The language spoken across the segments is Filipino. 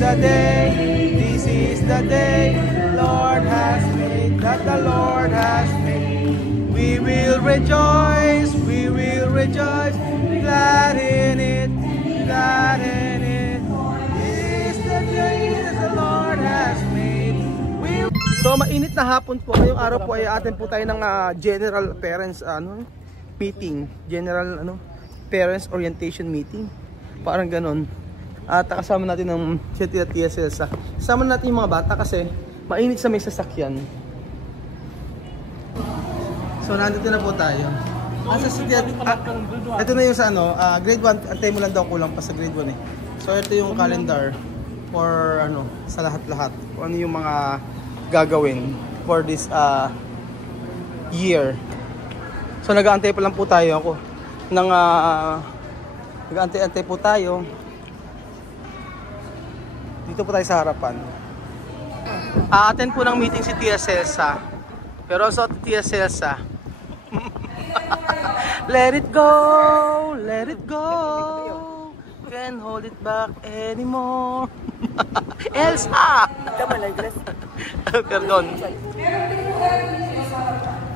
the day, this is the day, Lord has made, that the Lord has made. We will rejoice, be glad in it, glad in it. This is the day that the Lord has made. So mainit na hapon po, ngayong araw po ay atin po tayo ng general parents meeting, general parents orientation meeting, parang ganon. At kasama natin ng Tia Celsa. Kasama natin yung mga bata kasi mainit sa may sasakyan. So nandito na po tayo. Ito na yung sa grade 1, antay mo lang daw, kulang pa sa grade 1 eh. So ito yung calendar for sa lahat-lahat. Kung ano yung mga gagawin for this year. So nag-aantay pa lang po tayo ako ng nag-aantay po tayo. Dito po tayo sa harapan. Attend po ng meeting si Tia Celsa. Pero so Tia Celsa, let it go, can't hold it back anymore. Elsa! Perdon.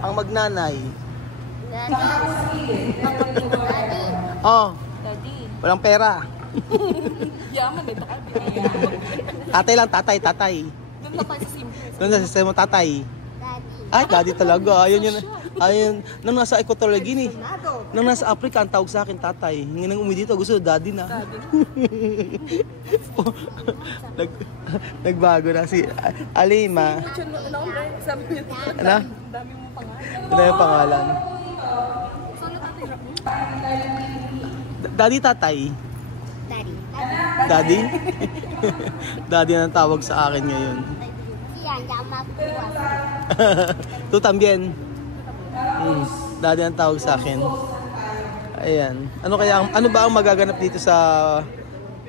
Ang magnanay. Oh, walang pera. Yaman eh, baka tatay lang, tatay. doon na tayo sa simple. Doon sa sistema tatay. Ay, daddy talaga. Ayun. Nang nasa Equatorial Guinea, nang nasa Africa, ang tawag sa akin tatay. Nang umuwi dito, gusto daddy na. Nagbago na si Alima. Sabi niya, Ano? dami mong pangalan. Ano yung pangalan? Saan tatay mo? Daddy, tatay. Daddy? Daddy na tawag sa akin ngayon. Tu también. Daddy ang tawag sa akin. Ayan. Ano ba ang magaganap dito sa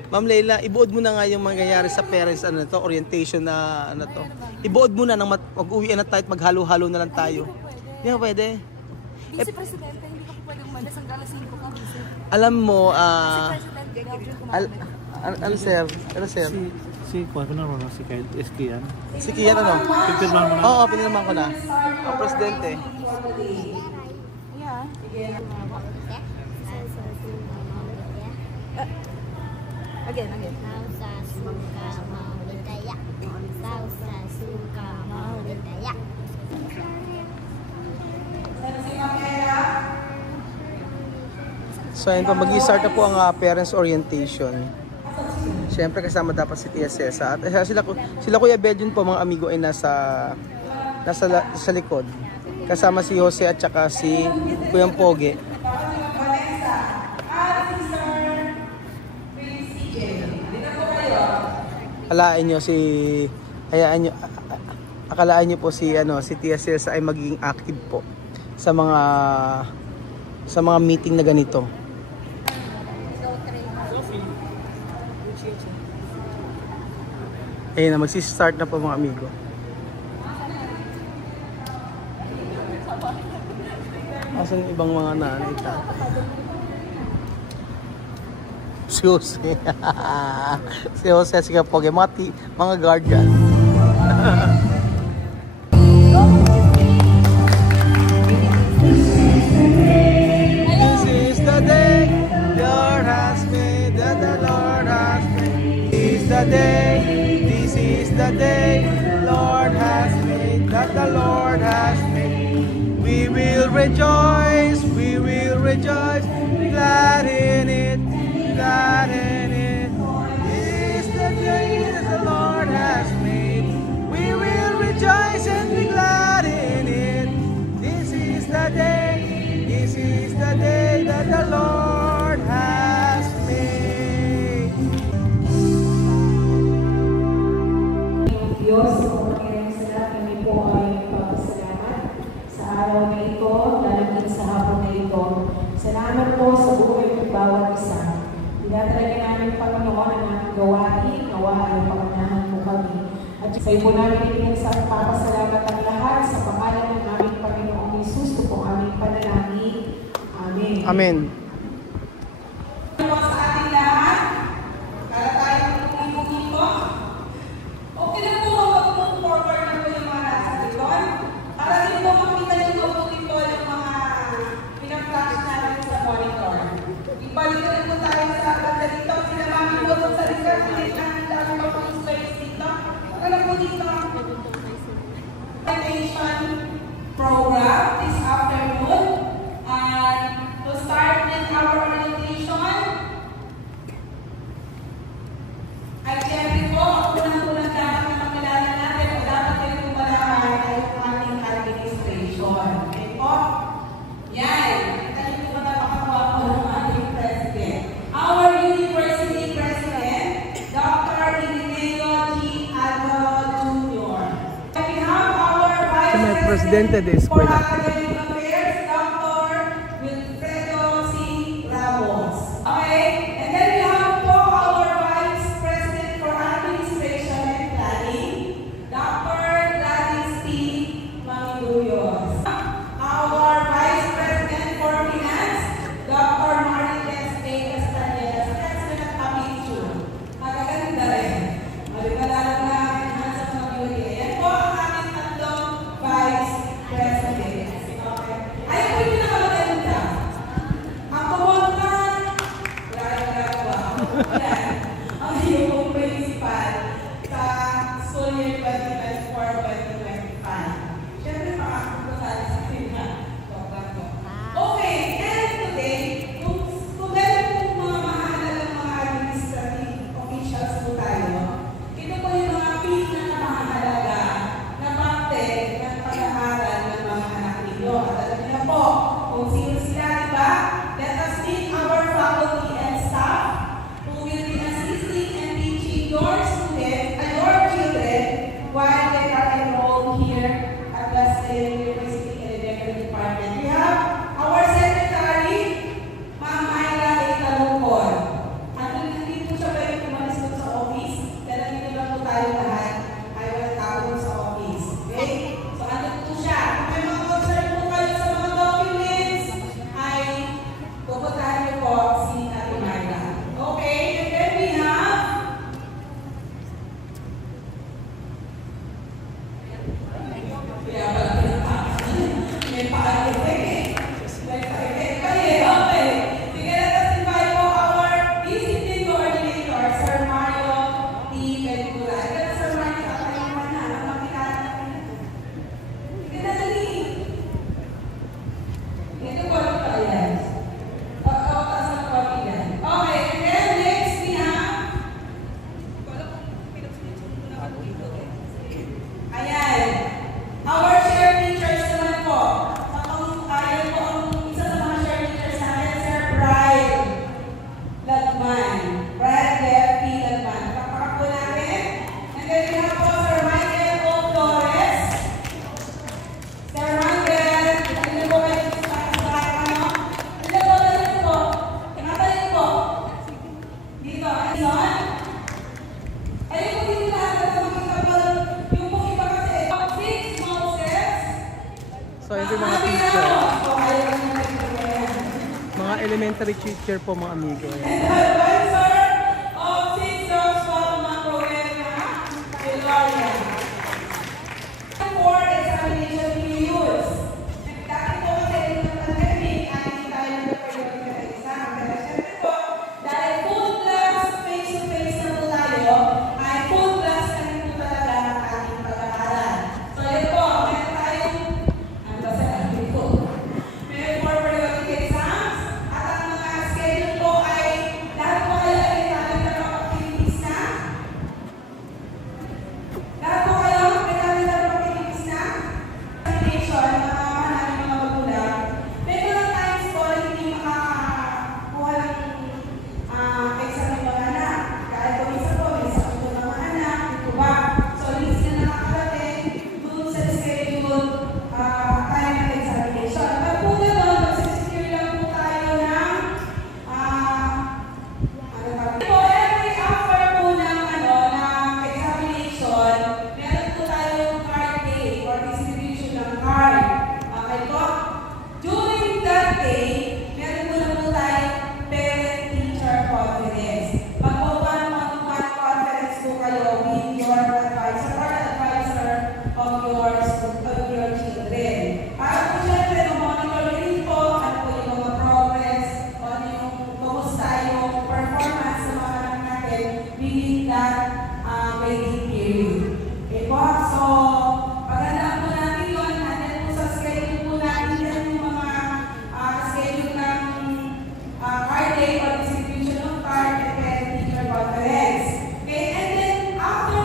Ma'am Leila, ibuod mo na nga yung mangyayari sa parents orientation na to. Ibuod mo na nang mag-uwian na tayo at maghalo-halo na lang tayo. Hindi na pwede. Vice Presidente, hindi ka po pwedeng umalis ang galas 5 ka, Vice. Alam mo, Vice sir? Si Kuya naman si Kian. Si Kian Pinirmahan mo na? Oo, pinirmahan ko na. Ang presidente. Yeah. Again. So ayun pa, mag-i-start na po ang parents orientation. Siyempre kasama dapat si Tia Celsa. At sila Kuya Belgian po, mga amigo, ay nasa likod. Kasama si Jose at saka si Kuyang Poge. Akalaan nyo po si Tia Celsa ay magiging active po sa mga meeting na ganito. Ayun na, magsi-start na po mga amigo. Asan yung ibang mga nanay, tatay? Si Jose. Si Jose, si Kapoge, mga guardian. This is the day the Lord has made, that the Lord has made. This is the day, the day Lord has made, that the Lord has made. We will rejoice, be glad in it, glad in it. This is the day that the Lord has made. We will rejoice and be glad in it. This is the day that the Lord has made. Diyos, Panginoon sa lahat, kami po ay magpapasalamat sa araw na ito, lalagin sa hapon na ito. Salamat po sa buhay ng bawat isa. Tinatalaga namin, Panginoon, ang aming gawain, ay panganahan mo kami. At sa iyo namin pinagpapasalamat ang lahat sa pangalan ng aming Panginoong Hesus, po aming panalangin. Amen. Amen. Sa ating lahat, para tayong tumibugin po. Presidente de For Escuela. Academic Affairs, Dr. Wilfredo C. Ramos. Okay? And then we have po our Vice President for Administration and Planning, Dr. Gladys P. Mangduyos. Our Vice President for Finance, Dr. Marites A. Castañeda. That's na nagpa-picture. Magaganda rin. Malipalala na handsome na beauty. Ayan po ang ating tatlong Vice President. Okay. Ayun po yung pinakamaganda. Ang pumunta, grabe-grabe. Ayan. Ang iyong principal sa school year 2024-2025. Siyempre, makakupo sa sina. Okay, and today, kung meron pong mga mahalagang mga administrative officials po tayo, ito po yung mga pinakamahalaga na parte ng pag-aaral ng mga anak ninyo. At alam niyo po, kung sino sila, diba? Let us meet our faculty and staff who will be assisting and teaching your students and your children while they are enrolled here at West University Elementary Department. We have our Secretary, Ma'am Myla A. Talungkol. Hindi po siya pwede pumalis doon sa office. Dahil nandito lang po tayo lahat ay wala tao doon sa office. Okay? So ano po siya? Kung may mga concern po kayo sa mga documents, ay pupuntahan niyo po si Ate Myla. Okay? And then we have kaya pala may pa-effect eh. May pa-effect pa eh. Okay. Sige, let us invite po our discipline coordinator, Sir Mario T. Ventura. Ito, Sir Mario, sa tayo naman na. Ang makikita natin. Sige na, dali. Ito po ang pala. Taas ang konti yan. Okay, and then next we have ayan. Our share teachers naman po. Ayan po ang isa sa mga share teachers natin, Sir Brian Lagman. Brian F. Lagman. Kapaka po natin. And then we have po Sir Michael O. Flores. Sir Michael, ano po kayo sa ano? Ano po? Tinatayin po. Dito. Ayun. Ayun po dito lahat na makita po. Yung po iba kasi. 6 Moses. So, ito yung mga teacher. Mga elementary teacher po, mga amigo. Ayan. Advisor of St. John's Macroena, Gloria. For examination periods. Dati po kasi ng pandemic, ay hindi tayo nagpapagod ng exam. Pero syempre po, dahil full class, face-to-face na po tayo, ay full class na rin po talaga ang ating pag-aaral. So yun po, meron tayong, ano ba sa ating po? May for periodic exams, at ang mga schedule po ay lahat po kayo ay natin na activities na. Lahat po kayo may natin na activities na. Examination, namin mga magulang. May mga times po na hindi makakuha ng exam ng mga anak. Kahit po isa po, may sakit po ng mga anak, ito ba? So, hindi sila nakakarating dun sa schedule time ng examination. At po gano'n, magsisecure lang po tayo ng po, every after po ng examination, meron po tayong card day or distribution ng card. Okay po? During that day, meron po na po tayong parent-teacher conference. Mag-one-on-one conference po kayo with your advisor or advisor of your children. Para po syempre, monitor rin po ano po yung mga progress o ano yung kumusta yung performance ng mga anak natin within that waiting period. Okay po? So, pagandaan po natin yun, natin po sa schedule po natin yan yung mga schedule ng card day or distribution of card and parent-teacher conference. Okay, and then after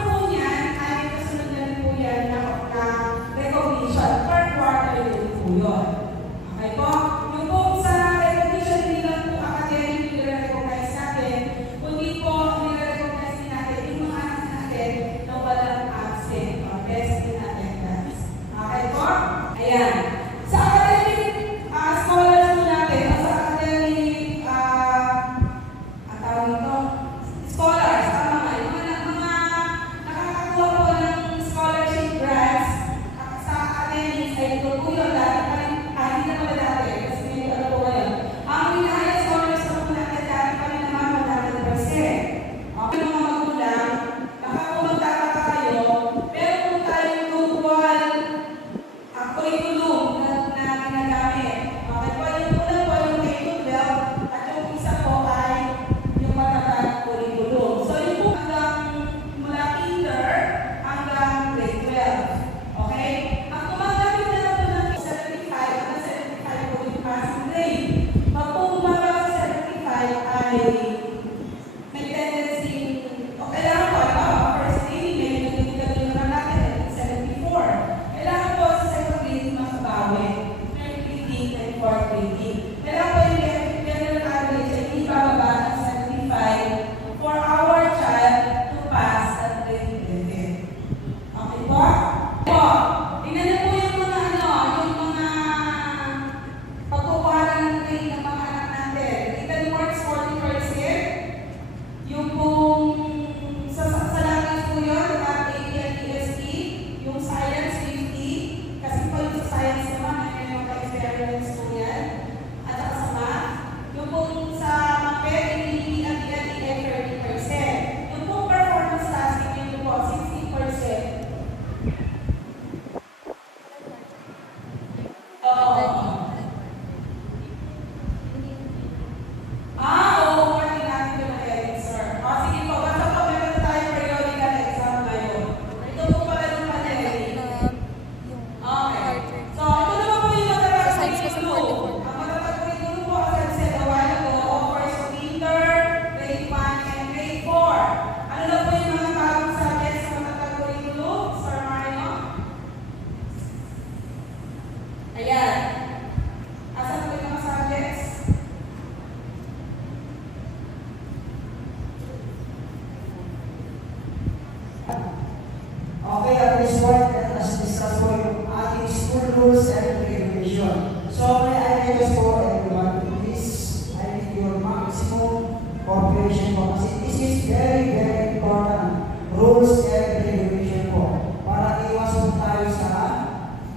Okay, at this point, let us discuss for yung ating school rules and regulation. So, may I request for everyone, please, I need your maximum cooperation po. Kasi this is very, very important. Rules and regulation po. Para iwas po tayo sa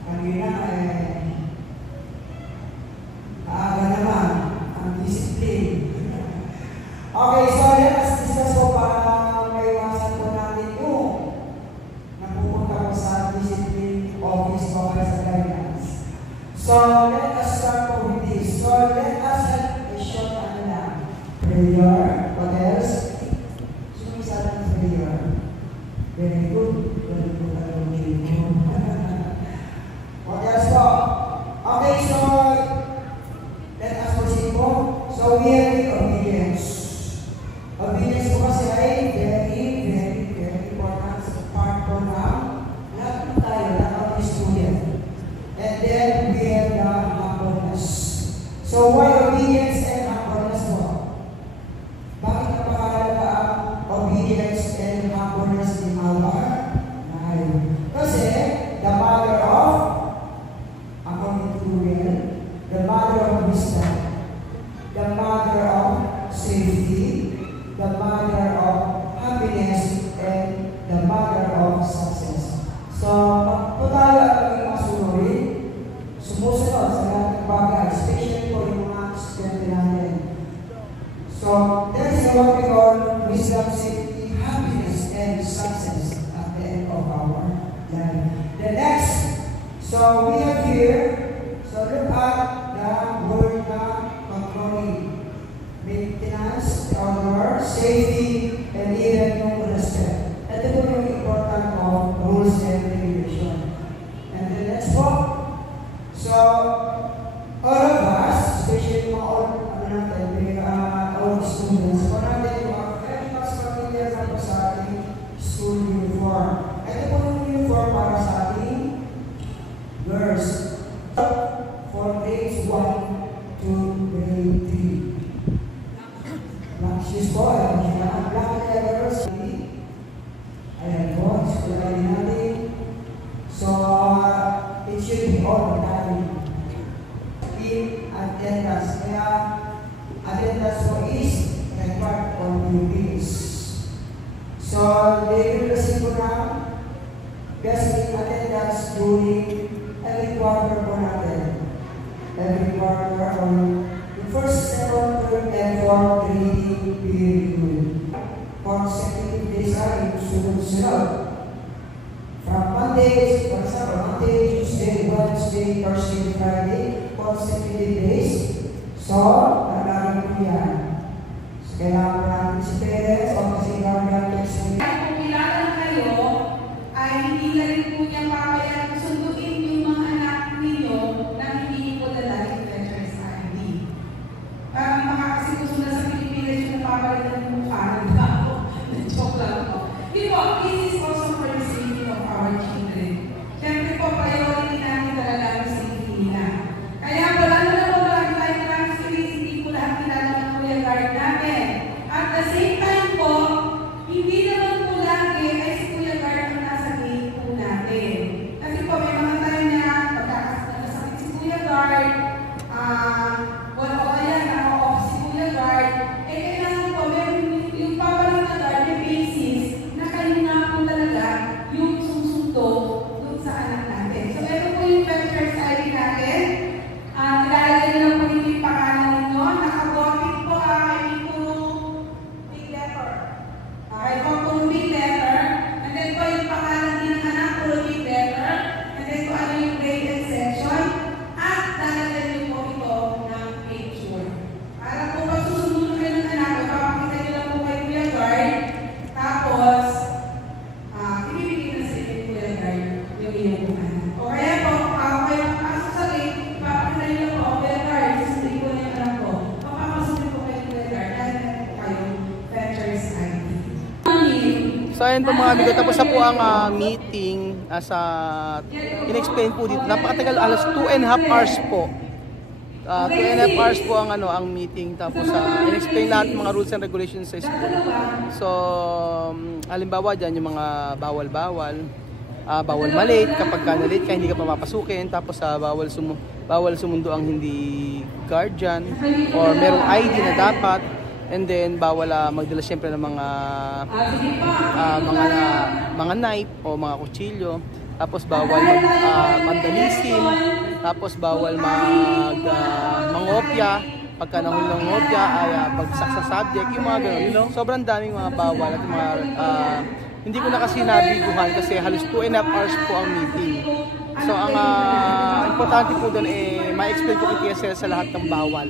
kanina, aga naman, ang discipline. Okay, so let us discuss po para maiwasan po natin yung napupunta po sa discipline office po para sa guidance. So let us start po with this. So let us have a short prayer. What else? Sumisa ng prayer. Very good. Very good. What else po? Okay, so let us proceed po. So we have the obedience. Obedience po kasi ay very, very, very important part po na lahat po tayo, lahat of the student. And then we have the humbleness. So why obedience and humbleness po? Bakit napakalaga ang obedience and humbleness in our life? Kasi the mother of, according to real, the mother of wisdom, the mother of safety, the mother of happiness, and the mother of success. So, pag po tayo at maging masunurin, sumusunod sa lahat ng bagay, especially po yung mga estudyante natin. So, that is what we call wisdom, safety, happiness, and success at the end of our life. The next, so we have here, so look at the word na controlling, maintenance, order, safety, and even yung respect. Ito po yung important of rules and regulation. And the next one, so all of us, especially mga all students, po natin yung very much familiar na po sa ating school uniform. Ito po yung uniform para sa ating girls for grades 1 to grade 3. Black shoes po, ayan siya. Ang black letters, ayan po, school ID natin. So, it should be all the time. In attendance, kaya attendance po is required on duties. So, they will receive po na best in attendance during every quarter po natin. Every quarter on the first, second, third, and fourth grading period. Consecutive days are yung sunod-sunod. From Monday, for example, Monday, Tuesday, Wednesday, Thursday, Friday, consecutive days. So, nalagay po yan. So, kailangan po natin si parents o kasi guardian to explain. Kung kilala na kayo, ay hindi na rin po niya papayagan sunduin yung mga anak ninyo na hindi po dala yung Veterans ID. Parang makakasiguso na sa Pilipinas yung napapalitan ng mukha ng tao. Joke lang po. Di po, this is also for the safety of our children. Siyempre po, priority natin talaga ang safety nila. Kaya po, lalo na po marami tayong transferees, hindi po lahat kilala ng Kuya Guard natin. At the same time po, hindi naman po lagi ay si Kuya Guard ang nasa gate po natin. Kasi po, may mga time na pagkakasakit si Kuya Guard, wala ko kaya naka-off si Kuya Guard, kailangan po, yung papalit na guard, may basis na kayo nga po talaga yung susundo doon sa anak natin. So, meron po yung Veterans ID natin. Nilalagay nyo lang po dito yung pangalan ninyo. Nakabotik po hindi puro big letter. Okay po, puro big letter. And then po yung pangalan din ng anak, puro big letter. And then po ano yung grade and section. At lalagay nyo po ito ng picture. Para po pag susunod kayo ng anak, ipapakita nyo lang po kay Kuya Guard. Tapos, ibibigay na sa inyo Kuya Guard yung iyong anak. O kaya po, ako kayo makapasok sa gate, ipapakita nyo lang po, Kuya Guard, susundin ko na yung anak ko. Papapasukin po kayo Kuya Guard, dahil na po kayo Veterans ID. So ayun po mga amigo, tapos na po ang meeting sa in-explain po dito. Napakatagal, alas 2.5 hours po. 2.5 hours po ang meeting, tapos in-explain lahat ng mga rules and regulations sa school. So halimbawa dyan yung mga bawal-bawal. bawal malate, kapag ka na-late ka hindi ka papapasukin, tapos bawal sumundo ang hindi guardian or merong ID na dapat, and then bawal magdala syempre ng mga knife o mga kutsilyo, tapos bawal vandalism, tapos bawal mangopya, pagka nahuli ng ngopya ay pagsak sa subject, yung mga gano'n. Sobrang daming mga bawal at mga hindi ko na kasi nabiguhan kasi halos 2.5 hours po ang meeting. So ang importante po doon ma-explain ko kay TSL sa lahat ng bawal.